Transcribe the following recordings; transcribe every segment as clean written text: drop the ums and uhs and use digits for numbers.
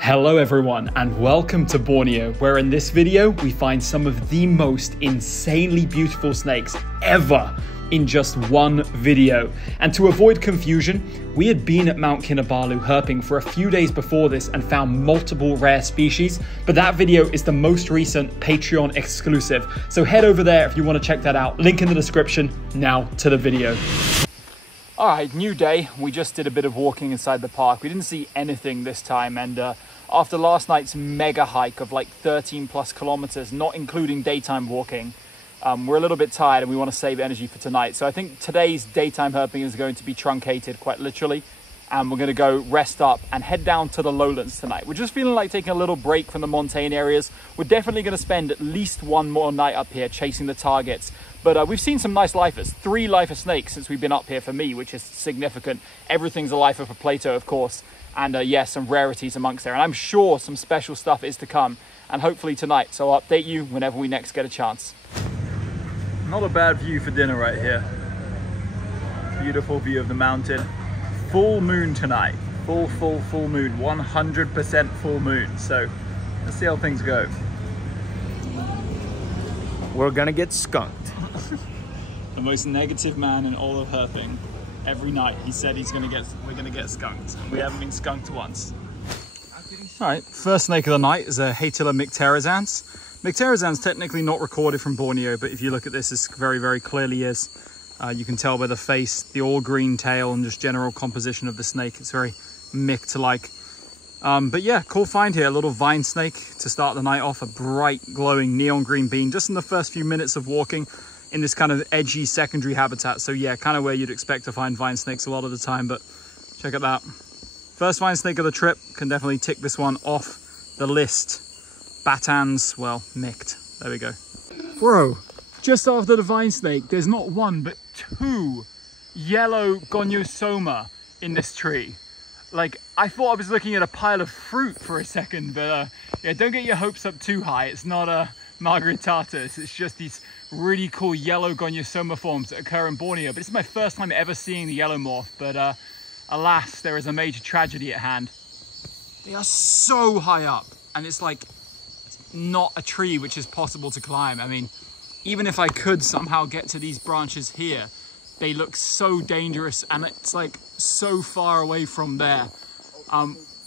Hello everyone and welcome to Borneo, where in this video we find some of the most insanely beautiful snakes ever in just one video. And to avoid confusion, we had been at Mount Kinabalu herping for a few days before this and found multiple rare species, but that video is the most recent Patreon exclusive. So head over there if you want to check that out. Link in the description. Now to the video. All right, new day. We just did a bit of walking inside the park. We didn't see anything this time, and after last night's mega hike of like 13 plus kilometers, not including daytime walking, we're a little bit tired and we want to save energy for tonight. So I think today's daytime herping is going to be truncated quite literally, and we're going to go rest up and head down to the lowlands tonight. We're just feeling like taking a little break from the montane areas. We're definitely going to spend at least one more night up here chasing the targets. But we've seen some nice lifers, 3 lifer snakes since we've been up here for me, which is significant. Everything's a lifer for Plato, of course. And yes, some rarities amongst there. And I'm sure some special stuff is to come, and hopefully tonight. So I'll update you whenever we next get a chance. Not a bad view for dinner right here. Beautiful view of the mountain. Full moon tonight. Full moon. 100% full moon. So let's see how things go. We're gonna get skunked. The most negative man in all of herping. Every night he said we're gonna get skunked, and we haven't been skunked once. All right, first snake of the night is a Hatilla mycterizans. Mycterizans technically not recorded from Borneo, but if you look at this, this very clearly is. You can tell by the face, the all green tail, and just general composition of the snake. It's very myct-like. But yeah, cool find here. A little vine snake to start the night off. A bright glowing neon green bean just in the first few minutes of walking in this kind of edgy secondary habitat. So yeah, kind of where you'd expect to find vine snakes a lot of the time, but check it out. First vine snake of the trip. Can definitely tick this one off the list. Batans, well, myct. There we go. Bro, just after the vine snake, there's not one, but 2 yellow goniosoma in this tree. Like, I thought I was looking at a pile of fruit for a second, but yeah, don't get your hopes up too high. It's not a Margaritatus. It's just these really cool yellow goniosoma forms that occur in Borneo. But it's my first time ever seeing the yellow morph, but alas, there is a major tragedy at hand. They are so high up, and it's like not a tree which is possible to climb. I mean, even if I could somehow get to these branches here, they look so dangerous, and it's like so far away from there.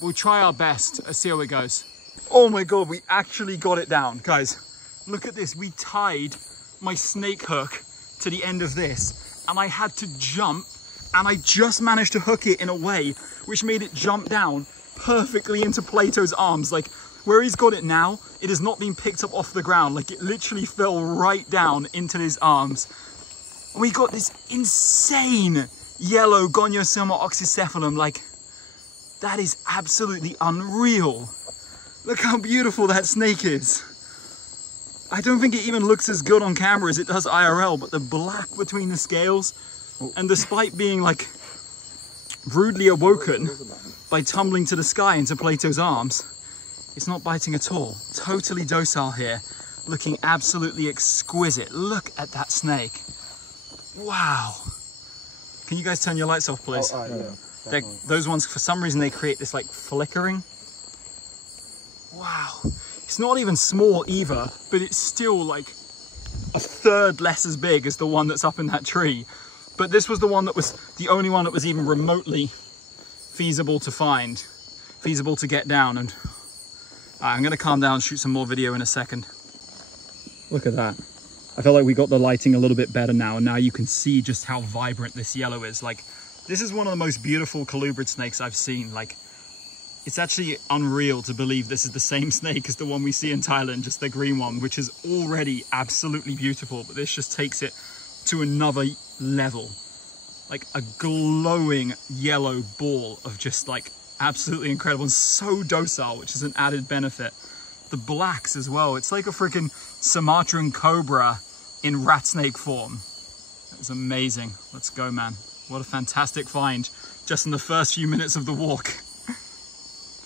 We'll try our best. Let's see how it goes. Oh my god, we actually got it down. Guys, look at this. We tied my snake hook to the end of this, and I had to jump, and I just managed to hook it in a way which made it jump down perfectly into Plato's arms. Like, where he's got it now, it has not been picked up off the ground. Like, it literally fell right down into his arms. We got this insane yellow Goniosoma oxycephalum. Like, that is absolutely unreal. Look how beautiful that snake is. I don't think it even looks as good on camera as it does IRL, but the black between the scales, and despite being like rudely awoken by tumbling to the sky into Plato's arms, it's not biting at all. Totally docile here, looking absolutely exquisite. Look at that snake. Wow. Can you guys turn your lights off, please? Yeah. Those ones, for some reason, they create this like flickering. Wow. It's not even small either, but it's still like a third less as big as the one that's up in that tree. But this was the one that was the only one that was even remotely feasible to find, feasible to get down. And I'm going to calm down and shoot some more video in a second. Look at that. I feel like we got the lighting a little bit better now, and now you can see just how vibrant this yellow is. Like, this is one of the most beautiful colubrid snakes I've seen. Like, it's actually unreal to believe this is the same snake as the one we see in Thailand, just the green one, which is already absolutely beautiful, but this just takes it to another level. Like a glowing yellow ball of just like absolutely incredible, and so docile, which is an added benefit. The blacks as well. It's like a freaking Sumatran cobra in rat snake form. It's amazing. Let's go, man. What a fantastic find just in the first few minutes of the walk.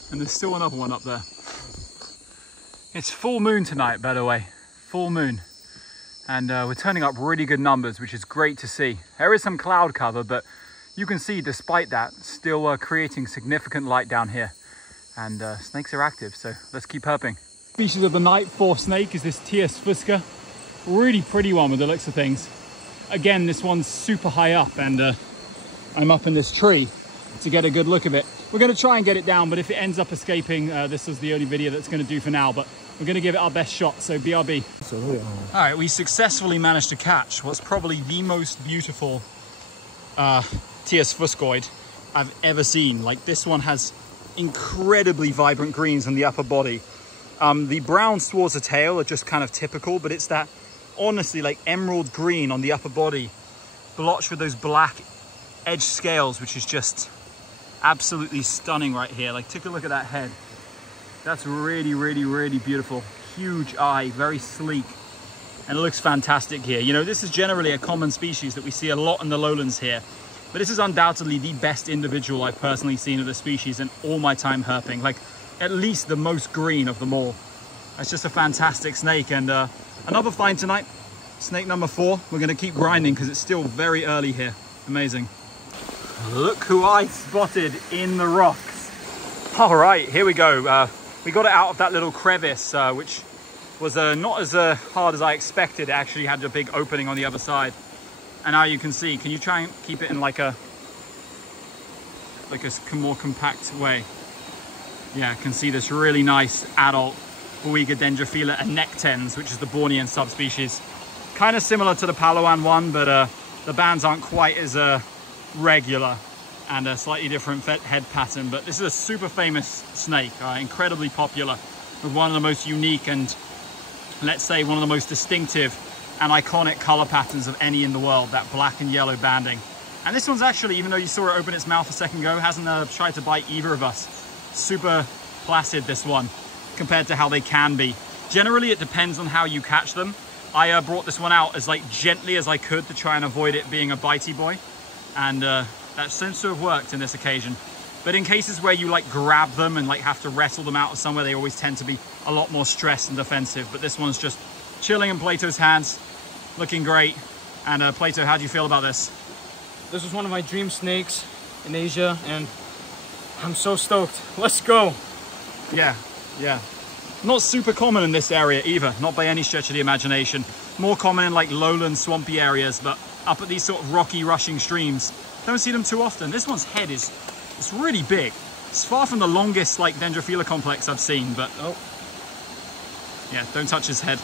And there's still another one up there. It's full moon tonight, by the way. Full moon. And we're turning up really good numbers, which is great to see. There is some cloud cover, but you can see despite that, still creating significant light down here. and snakes are active, so let's keep herping. Species of the night for snake is this T.S. fusca. Really pretty one with the looks of things. Again, this one's super high up, and I'm up in this tree to get a good look of it. We're going to try and get it down, but if it ends up escaping, this is the only video that's going to do for now, but we're going to give it our best shot, so BRB. All right, we successfully managed to catch what's probably the most beautiful T.S. fuscoid I've ever seen. Like, this one has incredibly vibrant greens on the upper body. The browns towards the tail are just kind of typical, but it's that honestly like emerald green on the upper body, blotched with those black edge scales, which is just absolutely stunning right here. Like, take a look at that head. That's really, really, really beautiful. Huge eye, very sleek, and it looks fantastic here. You know, this is generally a common species that we see a lot in the lowlands here, but this is undoubtedly the best individual I've personally seen of the species in all my time herping. Like, at least the most green of them all. It's just a fantastic snake, and another find tonight. Snake number 4. We're going to keep grinding because it's still very early here. Amazing. Look who I spotted in the rocks. All right, here we go. We got it out of that little crevice, which was not as hard as I expected. It actually had a big opening on the other side. And now you can see, can you try and keep it in like a more compact way? Yeah, I can see this really nice adult Boiga dendrophila annectens, which is the Bornean subspecies. Kind of similar to the Palawan one, but the bands aren't quite as regular, and a slightly different head pattern. But this is a super famous snake, incredibly popular, with one of the most unique and, let's say, one of the most distinctive and iconic color patterns of any in the world, that black and yellow banding. And this one's actually, even though you saw it open its mouth a second ago, hasn't tried to bite either of us. Super placid, this one, compared to how they can be. Generally, it depends on how you catch them. I brought this one out as like gently as I could to try and avoid it being a bitey boy, and that seems to have worked in this occasion. But in cases where you like grab them and like have to wrestle them out of somewhere, they always tend to be a lot more stressed and defensive. But this one's just chilling in Plato's hands, looking great. And Plato, how do you feel about this? This was one of my dream snakes in Asia, and I'm so stoked. Let's go. Yeah. Not super common in this area either, not by any stretch of the imagination. More common in like lowland swampy areas, but up at these sort of rocky rushing streams, don't see them too often. This one's head is, it's really big. It's far from the longest like dendrophila complex I've seen, but oh yeah, don't touch his head.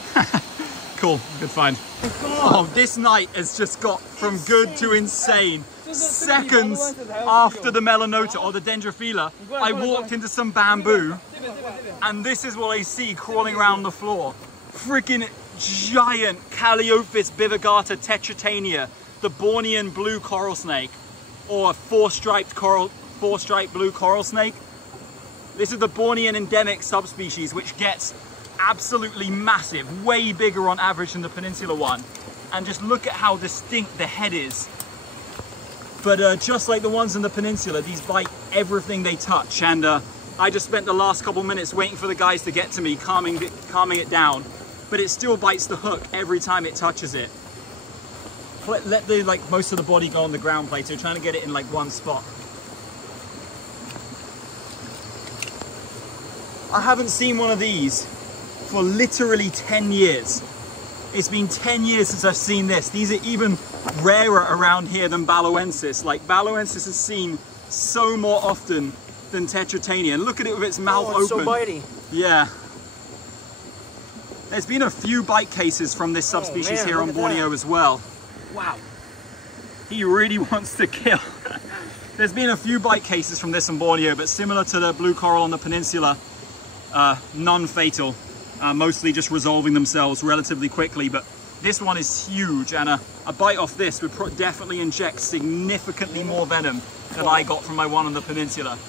Cool, good find. Oh, this night has just got from good to insane. Seconds after the melanota or the dendrophila, I walked into some bamboo, and this is what I see crawling around the floor. Freaking giant Calliophis bivigata tetratania, the Bornean blue coral snake, or four-striped blue coral snake. This is the Bornean endemic subspecies, which gets absolutely massive, way bigger on average than the peninsula one. And just look at how distinct the head is. But just like the ones in the peninsula, these bite everything they touch. And I just spent the last couple minutes waiting for the guys to get to me, calming it down. But it still bites the hook every time it touches it. Let the most of the body go on the ground, Plato, trying to get it in like one spot. I haven't seen one of these for literally 10 years. It's been 10 years since I've seen this. These are even rarer around here than Baloensis. Like, Baloensis is seen so more often than Tetratania. And look at it with its mouth open. It's so bitey. Yeah. There's been a few bite cases from this subspecies here on Borneo as well. Wow. He really wants to kill. There's been a few bite cases from this on Borneo, but similar to the blue coral on the peninsula, non-fatal. Mostly just resolving themselves relatively quickly, but this one is huge, and a bite off this would definitely inject significantly more venom than I got from my one on the peninsula.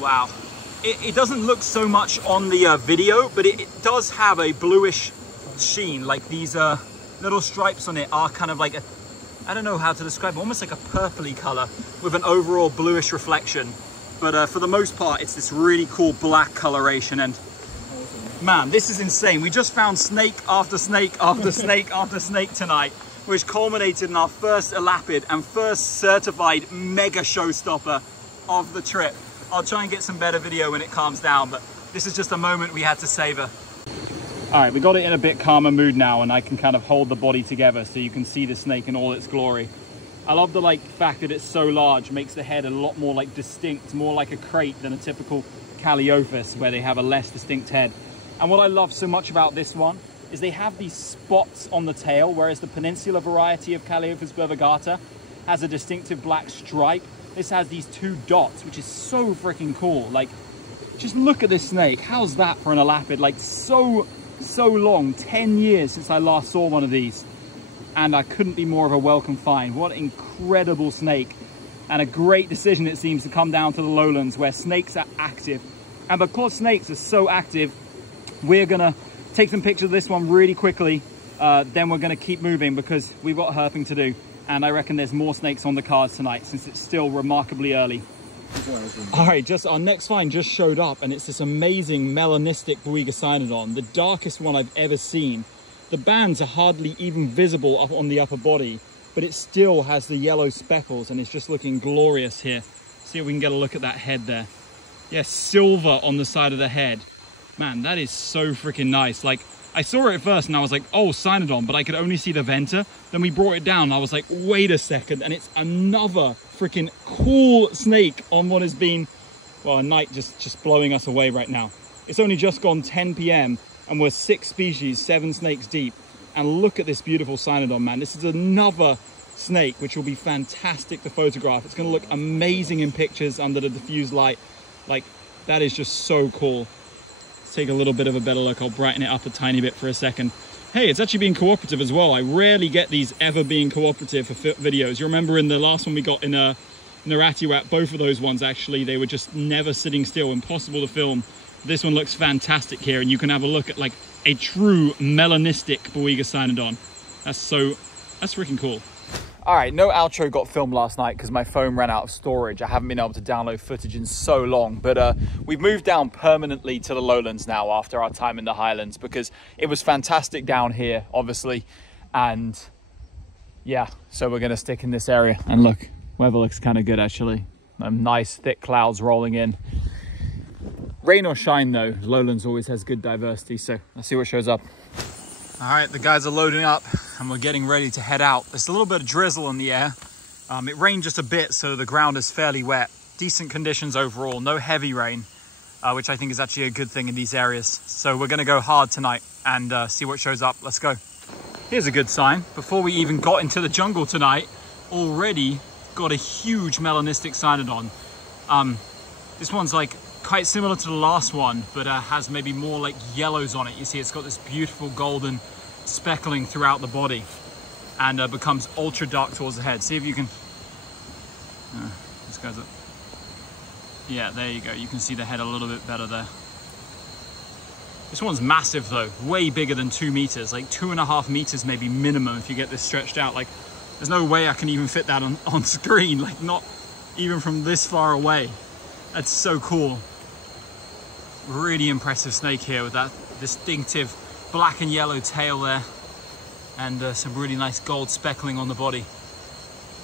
Wow. It doesn't look so much on the video, but it does have a bluish sheen. Like, these little stripes on it are kind of like a, I don't know how to describe it, almost like a purpley color with an overall bluish reflection. But for the most part, it's this really cool black coloration. And man, this is insane. We just found snake after snake after snake after snake tonight, which culminated in our first elapid and first certified mega showstopper of the trip. I'll try and get some better video when it calms down, but this is just a moment we had to savor. All right, we got it in a bit calmer mood now, and I can kind of hold the body together so you can see the snake in all its glory. I love the fact that it's so large, makes the head a lot more distinct, more like a crate than a typical Caliophus where they have a less distinct head. And what I love so much about this one is they have these spots on the tail, whereas the peninsular variety of Caliophus vervigata has a distinctive black stripe. This has these 2 dots, which is so freaking cool. Just look at this snake. How's that for an elapid? So long, 10 years since I last saw one of these. And I couldn't be more of a welcome find. What an incredible snake. And a great decision, it seems, to come down to the lowlands where snakes are active. And because snakes are so active, we're gonna take some pictures of this one really quickly. Then we're gonna keep moving because we've got herping to do. And I reckon there's more snakes on the cards tonight since it's still remarkably early. All right, our next find just showed up, and it's this amazing melanistic Boiga, the darkest one I've ever seen. The bands are hardly even visible up on the upper body, but it still has the yellow speckles, and it's just looking glorious here. See if we can get a look at that head there. Yeah, silver on the side of the head. Man, that is so freaking nice. I saw it at first and I was like, oh, Cynodon, but I could only see the venter. Then we brought it down and I was like, wait a second. And it's another freaking cool snake on what has been, well, a night just blowing us away right now. It's only just gone 10 p.m. and we're 6 species, 7 snakes deep. And look at this beautiful Cynodon, man. This is another snake, which will be fantastic to photograph. It's gonna look amazing in pictures under the diffused light. That is just so cool. Take a little bit of a better look. I'll brighten it up a tiny bit for a second. Hey, it's actually being cooperative as well. I rarely get these ever being cooperative for videos. You remember in the last one we got in Naratiwat, both of those ones actually, they were just never sitting still, impossible to film. This one looks fantastic here, and you can have a look at a true melanistic Boiga Cynodon. That's freaking cool. All right, no outro got filmed last night because my phone ran out of storage. I haven't been able to download footage in so long, but we've moved down permanently to the lowlands now after our time in the highlands because it was fantastic down here, obviously. And yeah, so we're gonna stick in this area. And look, weather looks kind of good actually. Nice thick clouds rolling in. Rain or shine though, lowlands always has good diversity, so let's see what shows up. All right, the guys are loading up and we're getting ready to head out. There's a little bit of drizzle in the air. It rained just a bit, so the ground is fairly wet. Decent conditions overall, no heavy rain, which I think is actually a good thing in these areas. So we're gonna go hard tonight and see what shows up. Let's go. Here's a good sign. Before we even got into the jungle tonight, already got a huge melanistic Cynodon. This one's quite similar to the last one, but has maybe more yellows on it. You see it's got this beautiful golden speckling throughout the body and becomes ultra dark towards the head. See if you can, this guy's up. Yeah, there you go. You can see the head a little bit better there. This one's massive though, way bigger than 2 meters, 2.5 meters maybe minimum if you get this stretched out. There's no way I can even fit that on screen, not even from this far away. That's so cool. Really impressive snake here with that distinctive black and yellow tail there and some really nice gold speckling on the body.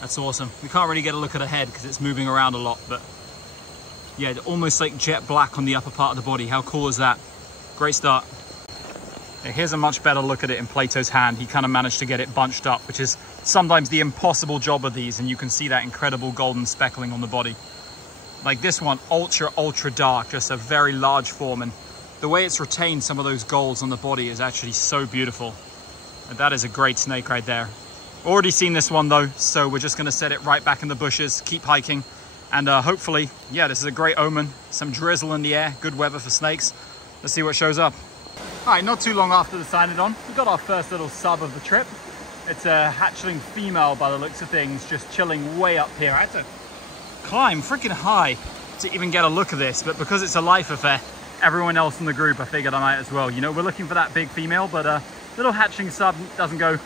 That's awesome. We can't really get a look at the head because it's moving around a lot, but yeah, almost jet black on the upper part of the body. How cool is that? Great start. Okay, here's a much better look at it in Plato's hand. He kind of managed to get it bunched up, which is sometimes the impossible job of these, and you can see that incredible golden speckling on the body. This one, ultra dark, just a very large form, and the way it's retained some of those golds on the body is actually so beautiful. And that is a great snake right there. Already seen this one though, so we're just gonna set it right back in the bushes, keep hiking, and hopefully, yeah, this is a great omen. Some drizzle in the air, good weather for snakes. Let's see what shows up. All right, not too long after the Cynodon, we got our first little sub of the trip. It's a hatchling female by the looks of things, just chilling way up here. I had to climb freaking high to even get a look at this, but because it's a life affair, everyone else in the group, I figured I might as well. You know, we're looking for that big female, but little hatchling sub doesn't go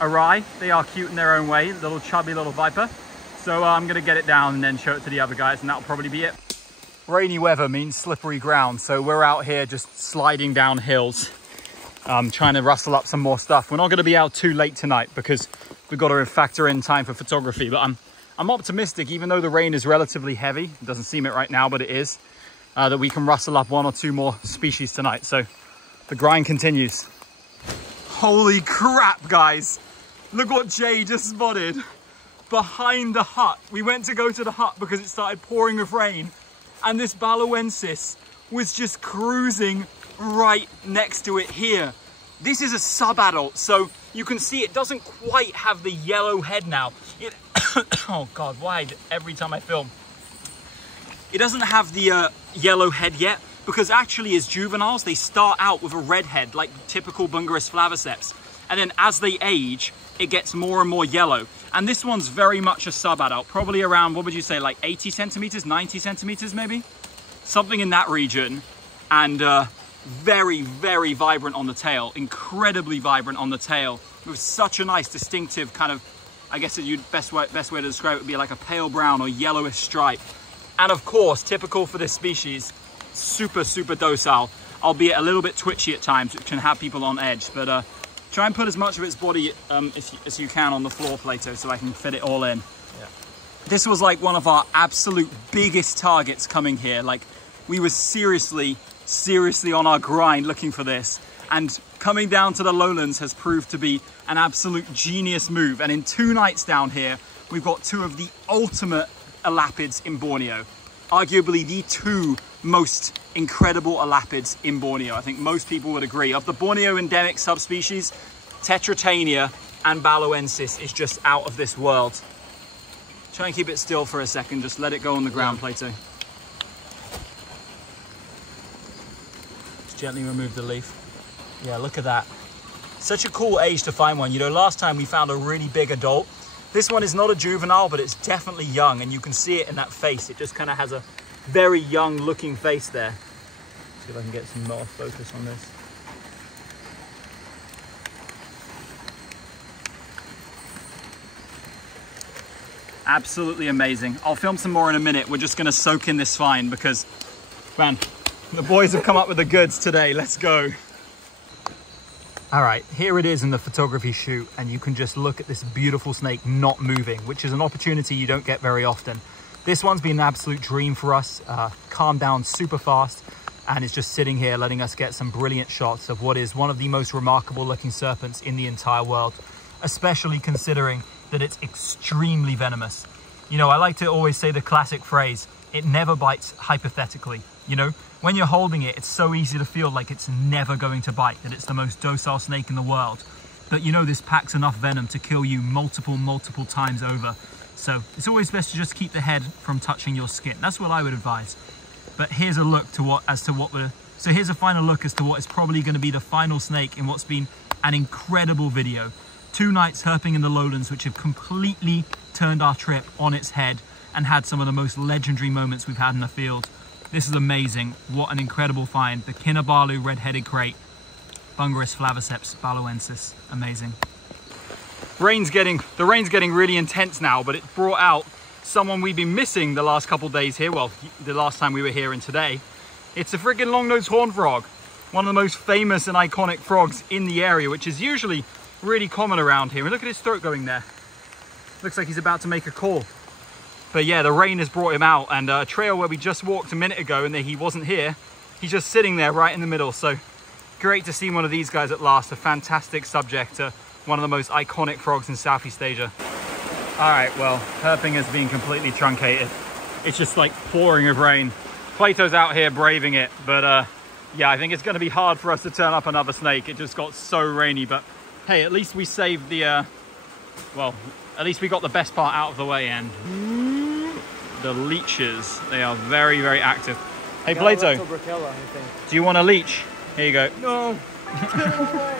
awry. They are cute in their own way, little chubby little viper. So I'm gonna get it down and then show it to the other guys, and that'll probably be it. Rainy weather means slippery ground, so we're out here just sliding down hills, trying to rustle up some more stuff. We're not gonna be out too late tonight because we've got to factor in time for photography, but I'm optimistic, even though the rain is relatively heavy, it doesn't seem it right now, but it is, that we can rustle up 1 or 2 more species tonight. So the grind continues. Holy crap, guys. Look what Jay just spotted behind the hut. We went to go to the hut because it started pouring with rain, and this Balawensis was just cruising right next to it here. This is a sub-adult, so you can see it doesn't quite have the yellow head now. Oh God, why every time I film? It doesn't have the yellow head yet, because actually as juveniles, they start out with a red head, like typical Bungarus flaviceps. And then as they age, it gets more and more yellow. And this one's very much a sub-adult, probably around, what would you say, like 80 centimeters, 90 centimeters maybe? Something in that region. And very, very vibrant on the tail, incredibly vibrant on the tail, with such a nice distinctive kind of, I guess the best way to describe it would be like a pale brown or yellowish stripe. And of course, typical for this species, super, super docile, albeit a little bit twitchy at times, which can have people on edge. But try and put as much of its body as you can on the floor, Plato, so I can fit it all in. Yeah. This was like one of our absolute biggest targets coming here. Like, we were seriously on our grind looking for this, and coming down to the lowlands has proved to be an absolute genius move. And in 2 nights down here, we've got 2 of the ultimate elapids in Borneo, arguably the 2 most incredible elapids in Borneo. I think most people would agree. Of the Borneo endemic subspecies, Tetratania and Balawensis is just out of this world. Try and keep it still for a second, just let it go on the ground, Plato. Gently remove the leaf. Yeah, look at that. Such a cool age to find one. You know, last time we found a really big adult. This one is not a juvenile, but it's definitely young, and you can see it in that face. It just kind of has a very young looking face there. See if I can get some more focus on this. Absolutely amazing. I'll film some more in a minute. We're just going to soak in this find because, man, the boys have come up with the goods today. Let's go. All right, here it is in the photography shoot, and you can just look at this beautiful snake not moving, which is an opportunity you don't get very often. This one's been an absolute dream for us. Calmed down super fast, and it's just sitting here letting us get some brilliant shots of what is one of the most remarkable looking serpents in the entire world, especially considering that it's extremely venomous. You know, I like to always say the classic phrase, it never bites hypothetically. You know, when you're holding it, it's so easy to feel like it's never going to bite, that it's the most docile snake in the world. But you know, this packs enough venom to kill you multiple times over. So it's always best to just keep the head from touching your skin. That's what I would advise. But here's a look to so here's a final look as to what is probably going to be the final snake in what's been an incredible video. 2 nights herping in the lowlands, which have completely turned our trip on its head and had some of the most legendary moments we've had in the field. This is amazing. What an incredible find. The Kinabalu red-headed crate, Bungarus flaviceps balawensis. Amazing. The rain's getting really intense now, but it brought out someone we've been missing the last couple days here. Well, the last time we were here and today. It's a freaking long-nosed horned frog. One of the most famous and iconic frogs in the area, which is usually really common around here. And look at his throat going there. Looks like he's about to make a call. But yeah, the rain has brought him out, and a trail where we just walked a minute ago and he wasn't here, he's just sitting there right in the middle. So great to see one of these guys at last, a fantastic subject to one of the most iconic frogs in Southeast Asia. All right, well, herping has been completely truncated. It's just like pouring with rain. Plato's out here braving it, but yeah, I think it's gonna be hard for us to turn up another snake. It just got so rainy, but hey, at least we saved the, well, at least we got the best part out of the way, and the leeches, they are very, very active. Hey, Plato, do you want a leech? Here you go. No, get away.